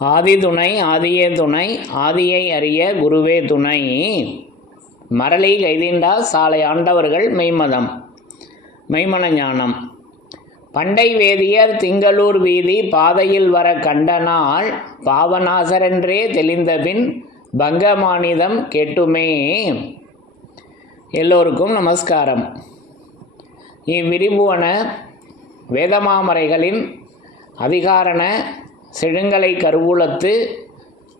ஆதி துணை ஆதியே துணை ஆதியை அறிய குருவே துணை. மரளி கைதீண்டா சாலை ஆண்டவர்கள் மெய்மதம் மெய்மன ஞானம். பண்டை வேதியர் திங்களூர் வீதி பாதையில் வர கண்டனால் பாவநாசரென்றே தெளிந்தபின் பங்கமானிதம் கேட்டுமே. எல்லோருக்கும் நமஸ்காரம். இவ்விரிபுவன வேதமாமறைகளின் அதிகாரண செழுங்கலை கருவூலத்து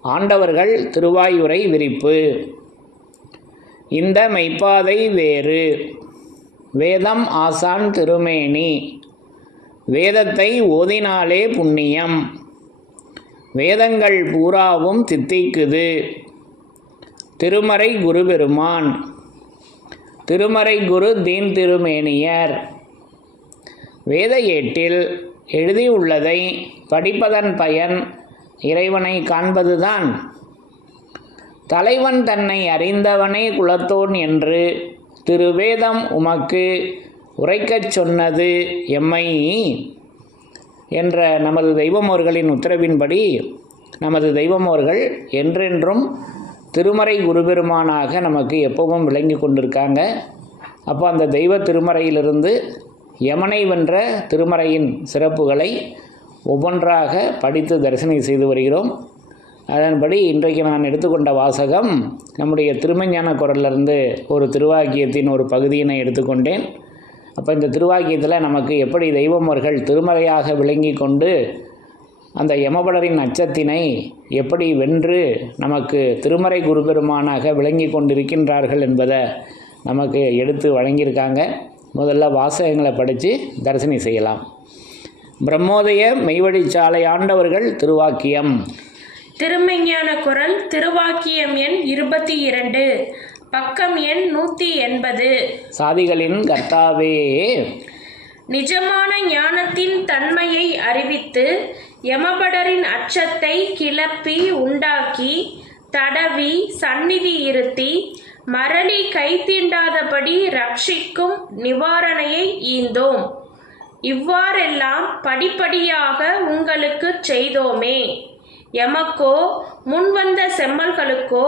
ஆண்டவர்கள் திருவாயுரை விரிப்பு. இந்த மெய்ப்பாதை வேறு வேதம் ஆசான் திருமேனி. வேதத்தை ஓதினாலே புண்ணியம். வேதங்கள் பூராவும் தித்திக்குது. திருமறை குரு பெருமான். திருமறை குரு தீன் திருமேனியர். வேத ஏட்டில் எழுதியுள்ளதை படிப்பதன் பயன் இறைவனை காண்பதுதான். தலைவன் தன்னை அறிந்தவனே குலத்தோன் என்று திருவேதம் உமக்கு உரைக்கச் சொன்னது எம்மை என்ற நமது தெய்வமோர்களின் உத்தரவின்படி நமது தெய்வமோர்கள் என்றென்றும் திருமறை குருபெருமானாக நமக்கு எப்பவும் விளங்கி கொண்டிருக்காங்க. அப்போ அந்த தெய்வ திருமறையிலிருந்து யமனை வென்ற திருமறையின் சிறப்புகளை ஒவ்வொன்றாக படித்து தரிசனம் செய்து வருகிறோம். அதன்படி இன்றைக்கு நான் எடுத்துக்கொண்ட வாசகம் நம்முடைய திருமஞான குரலிலிருந்து ஒரு திருவாக்கியத்தின் ஒரு பகுதியினை எடுத்துக்கொண்டேன். அப்போ இந்த திருவாக்கியத்தில் நமக்கு எப்படி தெய்வமோர்கள் திருமறையாக விளங்கி கொண்டு அந்த யமபடரின் அச்சத்தினை எப்படி வென்று நமக்கு திருமறை குருபெருமானாக விளங்கி கொண்டிருக்கின்றார்கள் என்பதை நமக்கு எடுத்து வழங்கியிருக்காங்க. முதல்ல வாசகங்களை படித்து தரிசனம் செய்யலாம். பிரம்மோதய மெய்வழிச்சாலை ஆண்டவர்கள் திருவாக்கியம். திருமெஞ்ஞான குரல் திருவாக்கியம் எண் 22, பக்கம் எண் 180. சாதிகளின் கர்த்தாவே, நிஜமான ஞானத்தின் தன்மையை அறிவித்து யமபடரின் அச்சத்தை கிளப்பி உண்டாக்கி தடவி சந்நிதி இருத்தி மரளி கை தீண்டாதபடி ரட்சிக்கும் நிவாரணையை ஈந்தோம். இவ்வாறெல்லாம் படிப்படியாக உங்களுக்கு செய்தோமே. எமக்கோ முன்வந்த செம்மல்களுக்கோ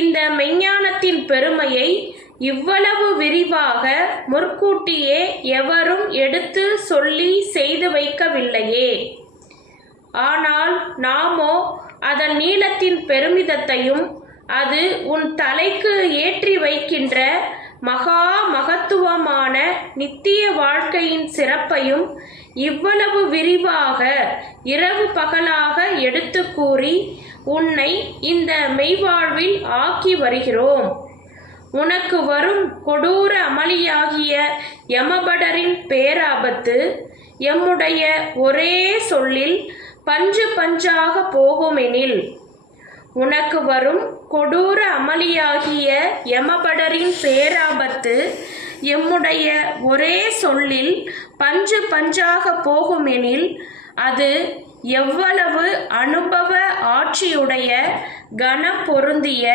இந்த மெஞ்ஞானத்தின் பெருமையை இவ்வளவு விரிவாக முற்கூட்டியே எவரும் எடுத்து சொல்லி செய்து வைக்கவில்லையே. ஆனால் நாமோ அதன் நீளத்தின் பெருமிதத்தையும் அது உன் தலைக்கு ஏற்றி வைக்கின்ற மகா மகத்துவமான நித்திய வாழ்க்கையின் சிறப்பையும் இவ்வளவு விரிவாக இரவு பகலாக எடுத்து கூறி உன்னை இந்த மெய்வாழ்வில் ஆக்கி வருகிறோம். உனக்கு வரும் கொடூர அமளியாகிய யமபடரின் பேராபத்து எம்முடைய ஒரே சொல்லில் பஞ்சு பஞ்சாக போகுமெனில், உனக்கு வரும் கொடூர அமளியாகிய யமபடரின் பேராபத்து எம்முடைய ஒரே சொல்லில் பஞ்சு பஞ்சாக போகுமெனில், அது எவ்வளவு அனுபவ ஆட்சியுடைய கன பொருந்திய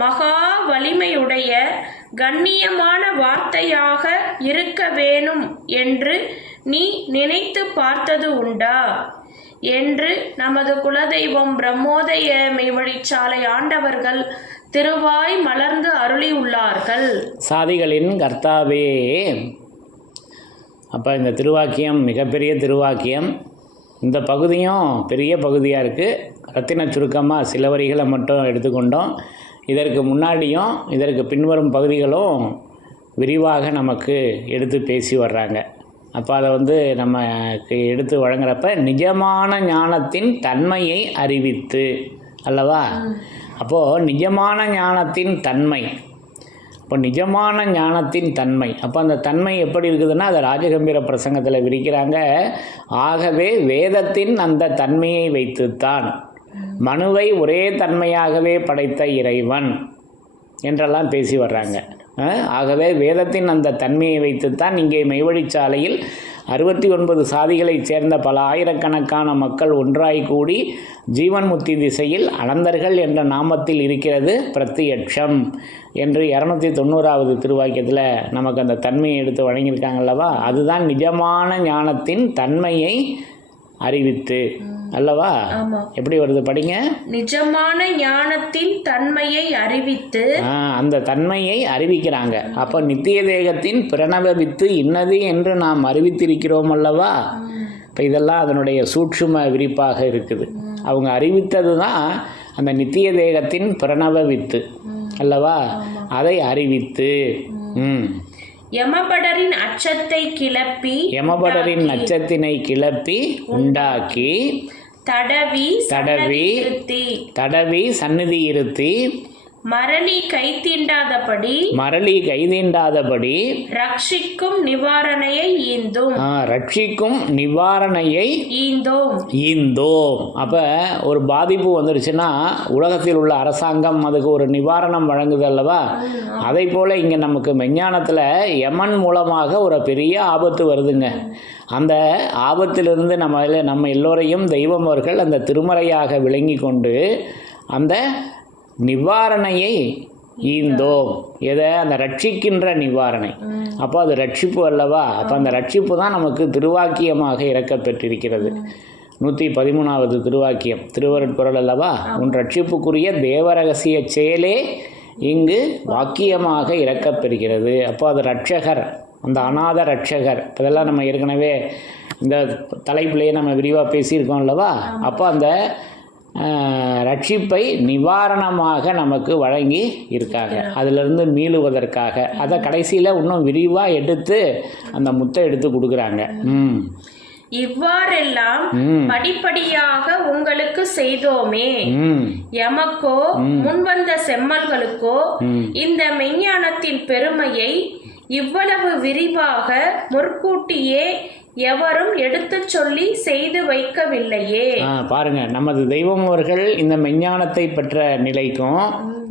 மகா வலிமையுடைய கண்ணியமான வார்த்தையாக இருக்க வேணும் என்று நீ நினைத்து பார்த்தது உண்டா என்று நமது குலதெய்வம் பிரம்மோதய மெய்வழிச்சாலை ஆண்டவர்கள் திருவாய் மலர்ந்து அருளியுள்ளார்கள். சாதிகளின் கர்த்தாவே. அப்போ இந்த திருவாக்கியம் மிகப்பெரிய திருவாக்கியம். இந்த பகுதியும் பெரிய பகுதியாக இருக்குது. ரத்தின சுருக்கமாக சில வரிகளை மட்டும் எடுத்துக்கொண்டோம். இதற்கு முன்னாடியும் இதற்கு பின்வரும் பகுதிகளும் விரிவாக நமக்கு எடுத்து பேசி வர்றாங்க. அப்போ அதை நமக்கு எடுத்து வழங்குறப்ப நிஜமான ஞானத்தின் தன்மையை அறிவித்து அல்லவா. அப்போது நிஜமான ஞானத்தின் தன்மை, இப்போ நிஜமான ஞானத்தின் தன்மை, அப்போ அந்த தன்மை எப்படி இருக்குதுன்னா அதை ராஜகம்பீர பிரசங்கத்தில் விரிக்கிறாங்க. ஆகவே வேதத்தின் அந்த தன்மையை வைத்துத்தான் மனுவை ஒரே தன்மையாகவே படைத்த இறைவன் என்றெல்லாம் பேசி வர்றாங்க. ஆகவே வேதத்தின் அந்த தன்மையை வைத்துத்தான் இங்கே மெய்வழிச்சாலையில் 69 சாதிகளைச் சேர்ந்த பல ஆயிரக்கணக்கான மக்கள் ஒன்றாய் கூடி ஜீவன் முக்தி திசையில் அனந்தர்கள் என்ற நாமத்தில் இருக்கிறது பிரத்யட்சம் என்று 290வது திருவாக்கியத்தில் நமக்கு அந்த தன்மையை எடுத்து வழங்கியிருக்காங்கல்லவா. அதுதான் நிஜமான ஞானத்தின் தன்மையை அறிவித்து அல்லவா? ஆமா. எப்படி வருது படிங்க. நிஜமான ஞானத்தின் தன்மையை அறிவித்து. அந்த தன்மையை அறிவிக்கிறாங்க. அப்ப நித்திய தேகத்தின் பிரணவ வித்து இன்னது என்று நாம் அறிவித்திருக்கிறோம் அல்லவா? இப்போ இதெல்லாம் அதனுடைய சூட்சும விரிப்பாக இருக்குது. அவங்க அறிவித்தது தான் அந்த நித்திய தேகத்தின் பிரணவ வித்து அல்லவா? அதை அறிவித்து யமபடரின் அச்சத்தை கிளப்பி, யமபடரின் அச்சத்தினை கிளப்பி உண்டாக்கி, தடவி தடவி சந்நிதி இருத்தி, மரளி கைதீண்டாதபடி ரட்சிக்கும் நிவாரணையை ஈந்தோம். அப்ப ஒரு பாதிப்பு வந்துருச்சுன்னா உலகத்தில் உள்ள அரசாங்கம் அதுக்கு ஒரு நிவாரணம் வழங்குது அல்லவா? அதை போல இங்க நமக்கு மெஞ்ஞானத்துல யமன் மூலமாக ஒரு பெரிய ஆபத்து வருதுங்க. அந்த ஆபத்திலிருந்து நம்ம எல்லோரையும் தெய்வம் அவர்கள் அந்த திருமறையாக விளங்கி கொண்டு அந்த நிவாரணையை ஈந்தோம். எதை? அந்த ரட்சிக்கின்ற நிவாரணை. அப்போ அது ரட்சிப்பு அல்லவா? அப்போ அந்த ரட்சிப்பு தான் நமக்கு திருவாக்கியமாக இறக்கப்பெற்றிருக்கிறது. 113வது திருவாக்கியம் திருவருட்குறள் அல்லவா? உன் ரட்சிப்புக்குரிய தேவரகசிய செயலே இங்கு வாக்கியமாக இறக்கப்பெறுகிறது. அப்போ அது ரட்சகர், அந்த அநாத ரட்சகர். இதெல்லாம் நம்ம ஏற்கனவே இந்த தலைப்பிலேயே நம்ம விரிவாக பேசியிருக்கோம் அல்லவா? அப்போ அந்த ரட்சிப்பை நிவாரணமாக நமக்கு வழங்கி இருக்காங்க. அதிலிருந்து மீளுவதற்காக அதை கடைசியில் இன்னும் விரிவாக எடுத்து அந்த முத்தை எடுத்து கொடுக்குறாங்க. இவ்வாறெல்லாம் படிப்படியாக உங்களுக்கு செய்தோமே, எமக்கோ முன்வந்த செம்மல்களுக்கோ இந்த மெஞ்ஞானத்தின் பெருமையை இவ்வளவு விரிவாக முற்கூட்டியே எவரும் எடுத்து சொல்லி செய்து வைக்கவில்லையே. பாருங்க, நமது தெய்வம் அவர்கள் இந்த மெஞ்ஞானத்தை பெற்ற நிலைக்கும்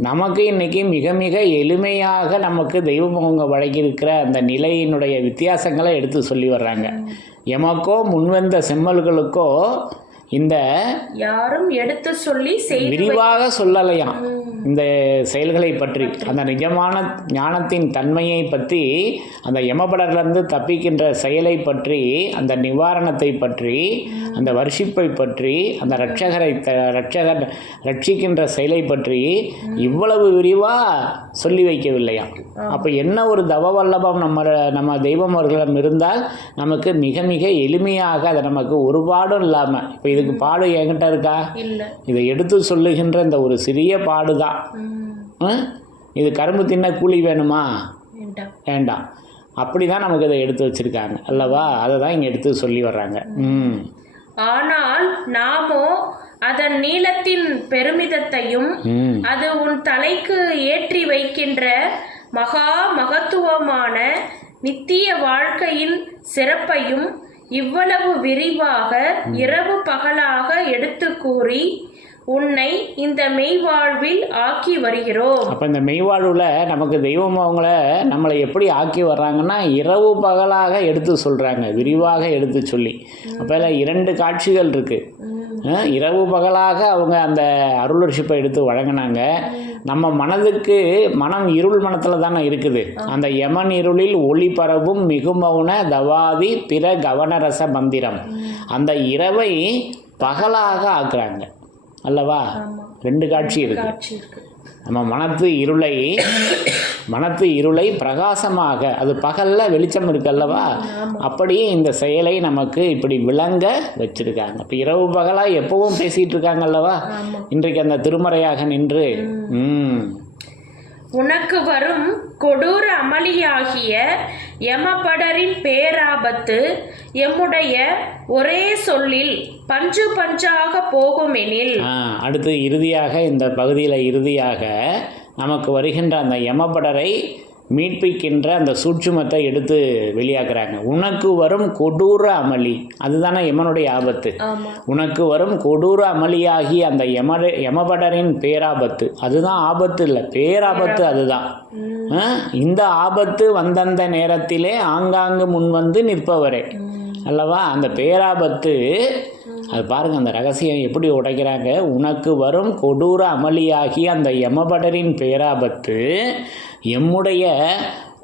நமக்கு இன்னைக்கு மிக மிக எளிமையாக நமக்கு தெய்வம் அவங்க வழங்கியிருக்கிற அந்த நிலையினுடைய வித்தியாசங்களை எடுத்து சொல்லி வர்றாங்க. எமக்கோ முன்வந்த செம்மல்களுக்கோ இந்த யாரும் எடுத்து சொல்லி விரிவாக சொல்லலையாம் இந்த செயல்களை பற்றி, அந்த நிஜமான ஞானத்தின் தன்மையை பற்றி, அந்த யமபடர்லேருந்து தப்பிக்கின்ற செயலை பற்றி, அந்த நிவாரணத்தை பற்றி, அந்த வர்ஷிப்பை பற்றி, அந்த ரட்சகர் ரட்சிக்கின்ற செயலை பற்றி இவ்வளவு விரிவாக சொல்லி வைக்கவில்லையாம். அப்போ என்ன ஒரு தவவல்லபம் நம்ம தெய்வம் அவர்களிடம் இருந்தால் நமக்கு மிக மிக எளிமையாக அதை நமக்கு ஒரு பாடும் இல்லாமல், இப்போ இதுக்கு பாடு என்கிட்ட இருக்கா? இதை எடுத்து சொல்லுகின்ற இந்த ஒரு சிறிய பாடு தான். இது கரும்பு தின்ன கூலி வேணுமா? வேண்டாம். அப்படிதான் நமக்கு இதை எடுத்து வச்சிருக்காங்க அல்லவா? அதை தான் இங்க எடுத்து சொல்லி வர்றாங்க. ஆனால் நாமோ அதன் நீளத்தின் பெருமிதத்தையும் அது உன் தலைக்கு ஏற்றி வைக்கின்ற மகா மகத்துவமான நித்திய வாழ்க்கையின் சிறப்பையும் இவ்வளவு விரிவாக இரவு பகலாக எடுத்து கூறி உன்னை இந்த மெய்வாழ்வில் ஆக்கி வருகிறோம். அப்போ இந்த மெய்வாழ்வில் நமக்கு தெய்வம் நம்மளை எப்படி ஆக்கி வர்றாங்கன்னா இரவு பகலாக எடுத்து சொல்கிறாங்க, விரிவாக எடுத்து சொல்லி. அப்போ இதில் 2 காட்சிகள் இருக்குது. இரவு பகலாக அவங்க அந்த அருளர்ஷிப்பை எடுத்து வழங்கினாங்க. நம்ம மனதுக்கு மனம் இருள் மனத்தில் தானே இருக்குது. அந்த யமன் இருளில் ஒளி பரவும் மிகுமௌன தவாதி பிற கவனரச மந்திரம், அந்த இரவை பகலாக ஆக்குறாங்க அல்லவா? 2 காட்சி இருக்கு. நம்ம மனத்து இருளை பிரகாசமாக, அது பகல்ல வெளிச்சம் இருக்கு அல்லவா? அப்படியே இந்த செயலை நமக்கு இப்படி விளங்க வச்சிருக்காங்க. இப்போ இரவு பகலா எப்பவும் பேசிட்டு இருக்காங்க அல்லவா? இன்றைக்கு அந்த திருமறையாக நின்று உனக்கு வரும் கொடூர அமளியாகிய யமபடரின் பேராபத்து எம்முடைய ஒரே சொல்லில் பஞ்சு பஞ்சாக போகுமெனில். அடுத்து இறுதியாக இந்த பகுதியில் இறுதியாக நமக்கு வருகின்ற அந்த யமபடரை மீட்பிக்கின்ற அந்த சூட்சுமத்தை எடுத்து வெளியாக்குறாங்க. உனக்கு வரும் கொடூர அமளி, அதுதானே யமனுடைய ஆபத்து. உனக்கு வரும் கொடூர அமளியாகி அந்த யமபடரின் பேராபத்து, அதுதான் ஆபத்து இல்லை, பேராபத்து அதுதான். இந்த ஆபத்து வந்தந்த நேரத்திலே ஆங்காங்கு முன்வந்து நிற்பவரே அல்லவா? அந்த பேராபத்து, அது பாருங்க அந்த ரகசியம் எப்படி உடைக்கிறாங்க. உனக்கு வரும் கொடூர அமளியாகி அந்த யமபடரின் பேராபத்து எம்முடைய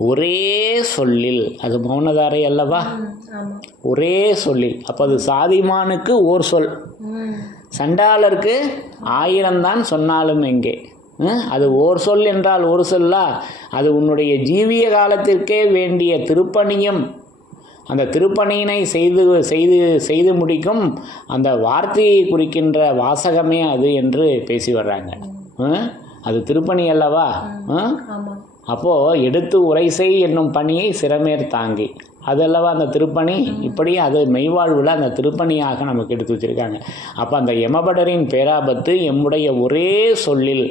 ஒரே சொல்லில், அது மௌனதாரை அல்லவா, ஒரே சொல்லில். அப்போ அது சாதிமானுக்கு ஓர் சொல், சண்டாளருக்கு 1000 தான் சொன்னாலும் எங்கே. அது ஓர் சொல் என்றால் ஒரு சொல்லா, அது உன்னுடைய ஜீவிய காலத்திற்கே வேண்டிய திருப்பணியும் அந்த திருப்பணியினை செய்து செய்து செய்து முடிக்கும் அந்த வார்த்தையை குறிக்கின்ற வாசகமே அது என்று பேசி வர்றாங்க. அது திருப்பணி அல்லவா. அப்போது எடுத்து உரை செய் என்னும் பணியை சிறமேற் தாங்கி, அதல்லவா அந்த திருப்பணி. இப்படி அது மெய்வாழ்வில் அந்த திருப்பணியாக நமக்கு எடுத்து வச்சுருக்காங்க. அப்போ அந்த யமபடரின் பேராபத்து எம்முடைய ஒரே சொல்லில்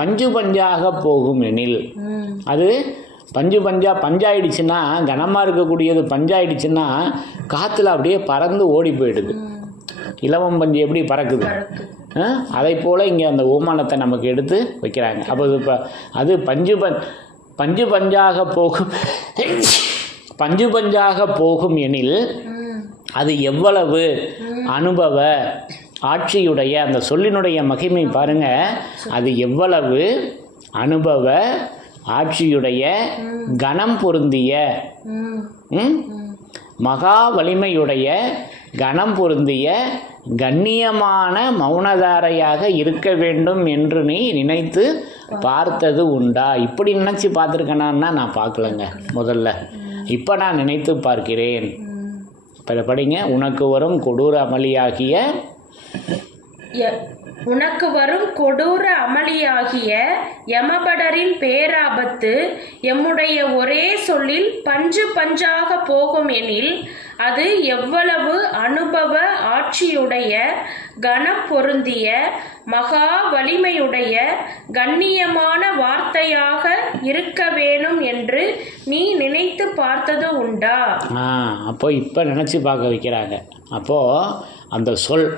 பஞ்சு பஞ்சாக போகும் எனில், அது பஞ்சாயிடுச்சுன்னா, கனமாக இருக்கக்கூடியது பஞ்சாயிடுச்சுன்னா காற்றுல அப்படியே பறந்து ஓடி போயிடுது. இலவம் பஞ்சு எப்படி பறக்குது, அதை போல் இங்கே அந்த ஓமானத்தை நமக்கு எடுத்து வைக்கிறாங்க. அப்போ அது பஞ்சு பஞ்சாக போகும் எனில் அது எவ்வளவு அனுபவ ஆட்சியுடைய, அந்த சொல்லினுடைய மகிமை பாருங்க, அது எவ்வளவு அனுபவ ஆட்சியுடைய கணம் பொருந்திய மகா வலிமையுடைய கணம் பொருந்திய கண்ணியமான மௌனதாரையாக இருக்க வேண்டும் என்று நீ நினைத்து பார்த்தது உண்டா? இப்படி நினச்சி பார்த்துருக்கேனான்னா நான் பார்க்கலங்க முதல்ல, இப்போ நான் நினைத்து பார்க்கிறேன். இப்போ படிங்க. உனக்கு வரும் கொடூர அமளியாகிய யமபடரின் பேராபத்து எம்முடைய ஒரே சொல்லில் பஞ்சு பஞ்சாக போகும் எனில் அது எவ்வளவு அனுபவ ஆட்சியுடைய கணம் பொருந்திய மகா வலிமையுடைய கண்ணியமான வார்த்தையாக இருக்க வேணும் என்று நீ நினைத்து பார்த்தது உண்டா? அப்போ இப்போ நினச்சி பார்க்க வைக்கிறாங்க. அப்போது அந்த சொல்,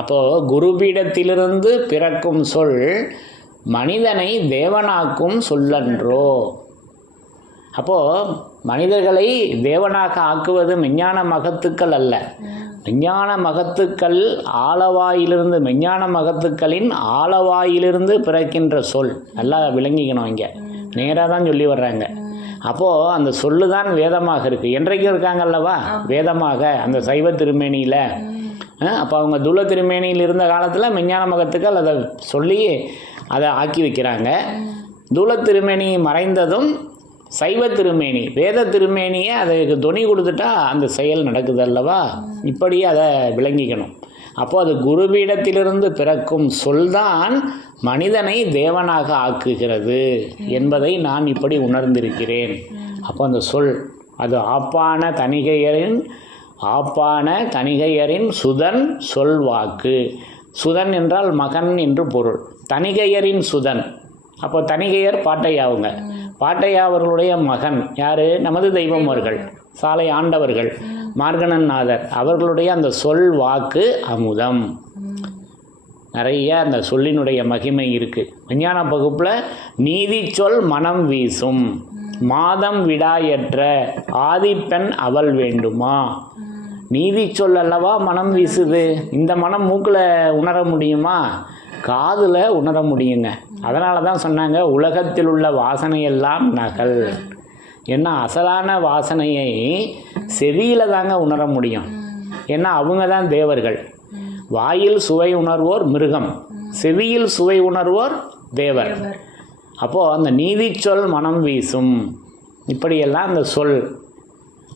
அப்போது குருபீடத்திலிருந்து பிறக்கும் சொல் மனிதனை தேவனாக்கும் சொல்லன்றோ. அப்போது மனிதர்களை தேவனாக ஆக்குவது மெஞ்ஞான மகத்துக்கள் அல்ல. மெஞ்ஞான மகத்துக்கள் ஆலவாயிலிருந்து, மெஞ்ஞான மகத்துக்களின் ஆலவாயிலிருந்து பிறக்கின்ற சொல். நல்லா விளங்கிக்கணும், இங்கே நேராக தான் சொல்லி வர்றாங்க. அப்போது அந்த சொல்லு தான் வேதமாக இருக்குது. என்றைக்கும் இருக்காங்கல்லவா வேதமாக அந்த சைவ திருமேனியில். அப்போ அவங்க துல திருமேனியில் இருந்த காலத்தில் மெஞ்ஞான மகத்துக்கள் அதை சொல்லி அதை ஆக்கி வைக்கிறாங்க. துல திருமேனி மறைந்ததும் சைவ திருமேனி, வேத திருமேனியை அதுக்கு துணி கொடுத்துட்டா அந்த செயல் நடக்குது அல்லவா. இப்படி அதை விளங்கிக்கணும். அப்போது அது குருபீடத்திலிருந்து பிறக்கும் சொல்தான் மனிதனை தேவனாக ஆக்குகிறது என்பதை நான் இப்படி உணர்ந்திருக்கிறேன். அப்போ அந்த சொல் அது ஆப்பான தணிகையரின் சுதன் சொல்வாக்கு. சுதன் என்றால் மகன் என்று பொருள். தணிகையரின் சுதன், அப்போ தணிகையர் பாட்டையாவுங்க. பாட்டையாவர்களுடைய மகன் யார்? நமது தெய்வம் அவர்கள், சாலை ஆண்டவர்கள், மார்கணநாதர் அவர்களுடைய அந்த சொல் வாக்கு அமுதம். நிறைய அந்த சொல்லினுடைய மகிமை இருக்குது. விஞ்ஞான பகுப்பில் நீதி சொல் மனம் வீசும், மாதம் விடாயற்ற ஆதிப்பெண் அவள் வேண்டுமா. நீதி சொல் அல்லவா மனம் வீசுது. இந்த மனம் மூக்கில் உணர முடியுமா? காதில் உணர முடியுங்க. அதனால தான் சொன்னாங்க உலகத்தில் உள்ள வாசனையெல்லாம் நகல். ஏன்னா அசலான வாசனையை செவியில் தாங்க உணர முடியும். ஏன்னா அவங்க தான் தேவர்கள். வாயில் சுவை உணர்வோர் மிருகம், செவியில் சுவை உணர்வோர் தேவர். அப்போது அந்த நீதி சொல் மனம் வீசும். இப்படியெல்லாம் அந்த சொல்,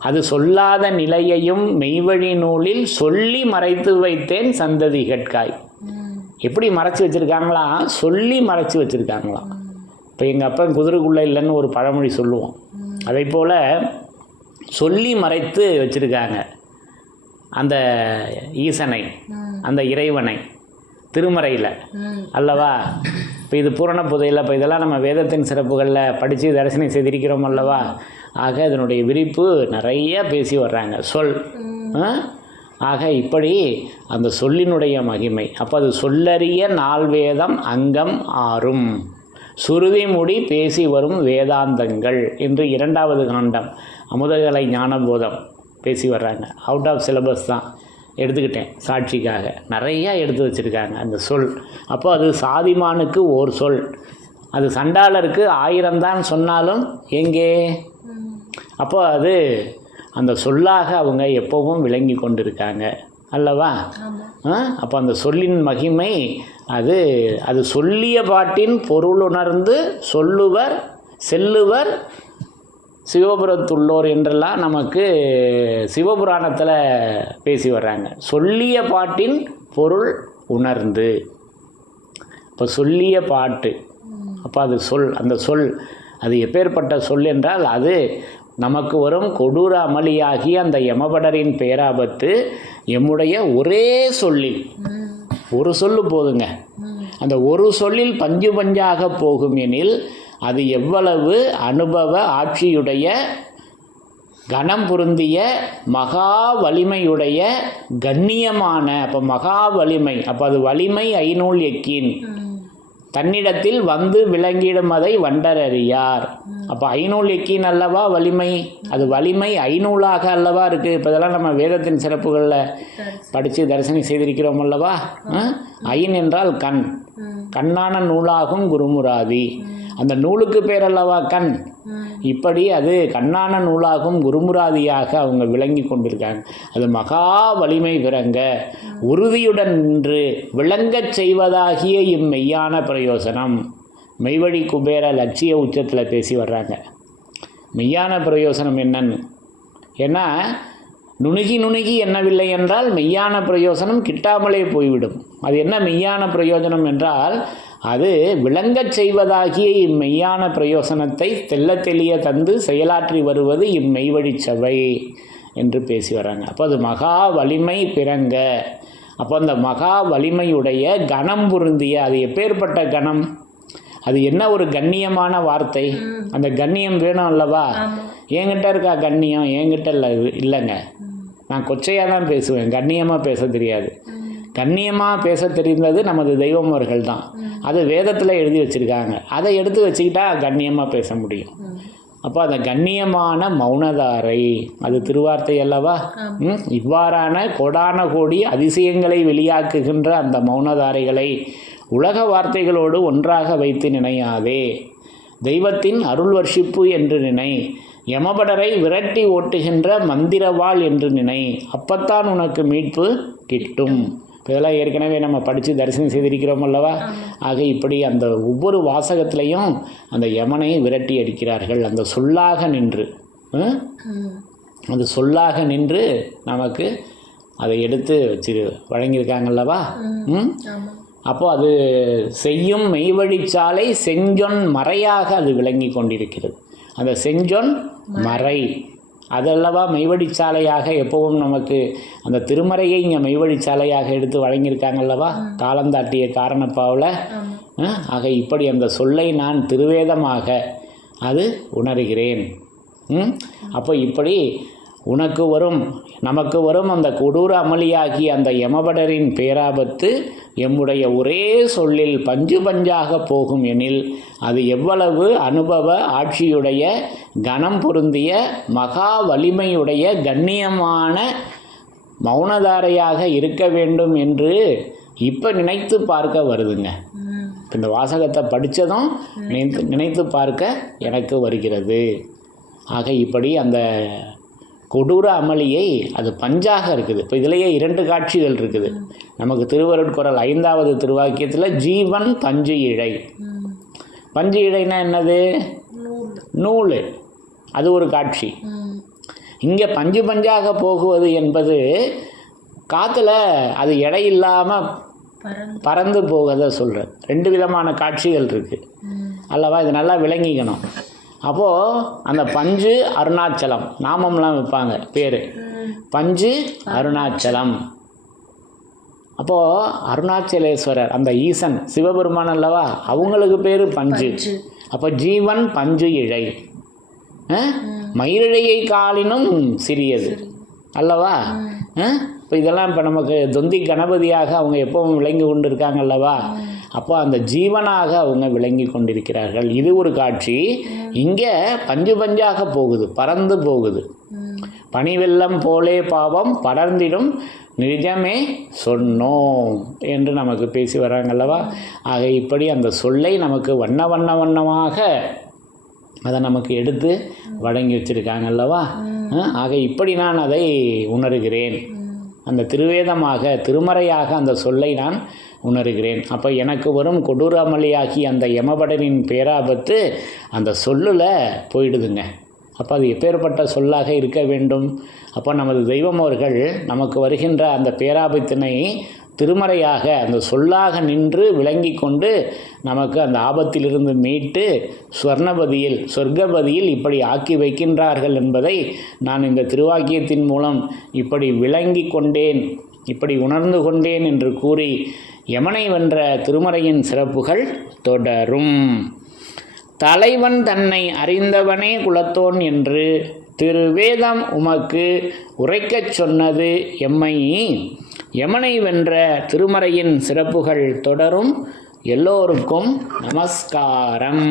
அது சொல்லாத நிலையையும் மெய்வழி நூலில் சொல்லி மறைத்து வைத்தேன் சந்ததி கட்காய். எப்படி மறைச்சி வச்சுருக்காங்களாம்? சொல்லி மறைச்சி வச்சுருக்காங்களாம். இப்போ எங்கள் அப்பன் குதிரைக்குள்ளே இல்லைன்னு ஒரு பழமொழி சொல்லுவோம். அதை போல் சொல்லி மறைத்து வச்சுருக்காங்க அந்த ஈசனை, அந்த இறைவனை திருமறையில் அல்லவா. இப்போ இது பூரண புதையில், இப்போ இதெல்லாம் நம்ம வேதத்தின் சிறப்புகளில் படித்து தரிசனம் செய்திருக்கிறோம் அல்லவா. ஆக இதனுடைய விரிப்பு நிறைய பேசி வர்றாங்க சொல். ஆக இப்படி அந்த சொல்லினுடைய மகிமை. அப்போ அது சொல்லறிய நால்வேதம் அங்கம் ஆறும் சுருதி முடி பேசி வரும் வேதாந்தங்கள் என்று 2வது காண்டம் அமுதகலை ஞானபோதம் பேசி வர்றாங்க. அவுட் ஆஃப் சிலபஸ் தான் எடுத்துக்கிட்டேன் சாட்சிக்காக. நிறையா எடுத்து வச்சுருக்காங்க அந்த சொல். அப்போ அது சாதிமானுக்கு ஓர் சொல், அது சண்டாளருக்கு 1000 தான் சொன்னாலும் எங்கே? அப்போ அது அந்த சொல்லாக அவங்க எப்போவும் விளங்கி கொண்டிருக்காங்க அல்லவா? அப்போ அந்த சொல்லின் மகிமை அது அது சொல்லிய பாட்டின் பொருளுணர்ந்து சொல்லுவர் செல்லுவர் சிவபுரத்துள்ளோர் என்றெல்லாம் நமக்கு சிவபுராணத்தில் பேசி வர்றாங்க. சொல்லிய பாட்டின் பொருள் உணர்ந்து. இப்போ சொல்லிய பாட்டு, அப்போ அது சொல், அந்த சொல் அது எப்பேற்பட்ட சொல் என்றால் அது நமக்கு வரும் கொடூர அமளியாகிய அந்த யமபடரின் பேராபத்து எம்முடைய ஒரே சொல்லில், ஒரு சொல்லு போதுங்க, அந்த ஒரு சொல்லில் பஞ்சு பஞ்சாக போகும் எனில் அது எவ்வளவு அனுபவ ஆட்சியுடைய கணம் பொருந்திய மகா வலிமையுடைய கண்ணியமான, அப்போ மகா வலிமை, அப்போ அது வலிமை ஐநூல் எக்கின் தன்னிடத்தில் வந்து விளங்கிடும் அதை வண்டரறியார். அப்போ ஐநூல் எக்கின் அல்லவா வலிமை, அது வலிமை ஐநூலாக அல்லவா இருக்குது. இப்போ இதெல்லாம் நம்ம வேதத்தின் சிறப்புகளில் படித்து தரிசனம் செய்திருக்கிறோம் அல்லவா. ஐன் என்றால் கண், கண்ணான நூலாகும் குருமுராதி, அந்த நூலுக்கு பேர் அல்லவா கண். இப்படி அது கண்ணான நூலாகும் குருமுராதியாக அவங்க விளங்கி கொண்டிருக்காங்க. அது மகா வலிமை பிறங்க உறுதியுடன் நின்று விளங்கச் செய்வதாகிய இம்மெய்யான பிரயோசனம். மெய்வழி குபேர லட்சிய உச்சத்தில் பேசி வர்றாங்க. மெய்யான பிரயோசனம் என்னன்னு, ஏன்னா நுணுகி நுணுகி எண்ணவில்லை என்றால் மெய்யான பிரயோசனம் கிட்டாமலே போய்விடும். அது என்ன மெய்யான பிரயோஜனம் என்றால் அது விளங்கச் செய்வதாகிய இம்மெய்யான பிரயோசனத்தை தெல்ல தெளிய தந்து செயலாற்றி வருவது இம்மெய்வழி சபை என்று பேசி வராங்க. அப்போ அது மகா வலிமை பிறங்க. அப்போ அந்த மகா வலிமையுடைய கணம் பொருந்திய, அது எப்பேற்பட்ட கணம், அது என்ன ஒரு கண்ணியமான வார்த்தை. அந்த கண்ணியம் வேணும் அல்லவா. என்கிட்ட இருக்கா கண்ணியம்? என்கிட்ட இல்லைங்க, நான் கொச்சையாக தான் பேசுவேன், கண்ணியமாக பேச தெரியாது. கண்ணியமாக பேச தெரிந்தது நமது தெய்வமர்கள் தான். அது வேதத்தில் எழுதி வச்சுருக்காங்க, அதை எடுத்து வச்சுக்கிட்டா கண்ணியமாக பேச முடியும். அப்போ அந்த கண்ணியமான மௌனதாரை, அது திருவார்த்தை அல்லவா. இவ்வாறான கோடான கோடி அதிசயங்களை வெளியாக்குகின்ற அந்த மௌனதாரைகளை உலக வார்த்தைகளோடு ஒன்றாக வைத்து நினையாதே. தெய்வத்தின் அருள் வர்ஷிப்பு என்று நினை, யமபடரை விரட்டி ஓட்டுகின்ற மந்திரவாள் என்று நினை, அப்பத்தான் உனக்கு மீட்பு கிட்டும். இதெல்லாம் ஏற்கனவே நம்ம படித்து தரிசனம் செய்திருக்கிறோம் அல்லவா. ஆக இப்படி அந்த ஒவ்வொரு வாசகத்திலையும் அந்த யமனை விரட்டி அடிக்கிறார்கள். அந்த சொல்லாக நின்று, அந்த சொல்லாக நின்று நமக்கு அதை எடுத்து வச்சு வழங்கியிருக்காங்கல்லவா. அப்போ அது செய்யும் மெய்வழிச்சாலை செஞ்சொன் மறையாக அது விளங்கி கொண்டிருக்கிறது. அந்த செஞ்சொன் மறை அதல்லவா மெய்வழிச்சாலையாக எப்பவும் நமக்கு அந்த திருமறையை இங்கே மெய்வழிச்சாலையாக எடுத்து வழங்கியிருக்காங்கல்லவா காலந்தாட்டிய காரணப்பாவில். ஆக இப்படி அந்த சொல்லை நான் திருவேதமாக அது உணர்கிறேன். அப்போ இப்படி உனக்கு வரும் நமக்கு வரும் அந்த கொடூர அமளியாகி அந்த யமபடரின் பேராபத்து எம்முடைய ஒரே சொல்லில் பஞ்சு பஞ்சாக போகும் எனில் அது எவ்வளவு அனுபவ ஆட்சியுடைய கணம் பொருந்திய மகா வலிமையுடைய கண்ணியமான மௌனதாரையாக இருக்க வேண்டும் என்று இப்போ நினைத்து பார்க்க வருதுங்க. இந்த வாசகத்தை படித்ததும் நினைத்து பார்க்க எனக்கு வருகிறது. ஆக இப்படி அந்த கொடூர அமளியை அது பஞ்சாக இருக்குது. இப்போ இதிலேயே 2 காட்சிகள் இருக்குது நமக்கு. திருவருட்குறள் 5வது திருவாக்கியத்தில் ஜீவன் பஞ்சு இழை. பஞ்சு இழைனா என்னது? நூல். அது ஒரு காட்சி. இங்கே பஞ்சு பஞ்சாக போகுவது என்பது காற்றுல அது எடை இல்லாமல் பறந்து போவதை சொல்கிறேன். 2 விதமான காட்சிகள் இருக்குது அல்லவா. இது நல்லா விளங்கிக்கணும். அப்போது அந்த பஞ்சு அருணாச்சலம் நாமம்லாம் வைப்பாங்க பேர், பஞ்சு அருணாச்சலம். அப்போது அருணாச்சலேஸ்வரர் அந்த ஈசன் சிவபெருமான் அல்லவா, அவங்களுக்கு பேர் பஞ்சு. அப்போ ஜீவன் பஞ்சு இழை, மயிரிழையை காலினும் சிறியது அல்லவா. இப்போ இதெல்லாம் இப்போ நமக்கு தொந்தி கணபதியாக அவங்க எப்பவும் விளங்கி கொண்டு இருக்காங்க அல்லவா. அப்போ அந்த ஜீவனாக அவங்க விளங்கி கொண்டிருக்கிறார்கள். இது ஒரு காட்சி. இங்கே பஞ்சு பஞ்சாக போகுது, பறந்து போகுது. பனிவெல்லம் போலே பாவம் படர்ந்திடும் நிஜமே சொன்னோம் என்று நமக்கு பேசி வராங்கல்லவா. ஆக இப்படி அந்த சொல்லை நமக்கு வண்ணமாக அதை நமக்கு எடுத்து வழங்கி வச்சுருக்காங்கல்லவா. ஆக இப்படி நான் அதை உணர்கிறேன். அந்த திருவேதமாக திருமறையாக அந்த சொல்லை நான் உணர்கிறேன். அப்போ எனக்கு வரும் கொடூர அமளியாகி அந்த யமபடனின் பேராபத்து அந்த சொல்லில் போயிடுதுங்க. அப்போ அது எப்பேற்பட்ட சொல்லாக இருக்க வேண்டும். அப்போ நமது தெய்வம் அவர்கள் நமக்கு வருகின்ற அந்த பேராபத்தினை திருமறையாக அந்த சொல்லாக நின்று விளங்கி கொண்டு நமக்கு அந்த ஆபத்திலிருந்து மீட்டு சொர்க்கபதியில் இப்படி ஆக்கி வைக்கின்றார்கள் என்பதை நான் இந்த திருவாக்கியத்தின் மூலம் இப்படி விளங்கி கொண்டேன், இப்படி உணர்ந்து கொண்டேன் என்று கூறி யமனை வென்ற திருமறையின் சிறப்புகள் தொடரும். தலைவன் தன்னை அறிந்தவனே குலத்தோன் என்று திருவேதம் உமக்கு உரைக்கச் சொன்னது எம்மை. யமனை வென்ற திருமறையின் சிறப்புகள் தொடரும். எல்லோருக்கும் நமஸ்காரம்.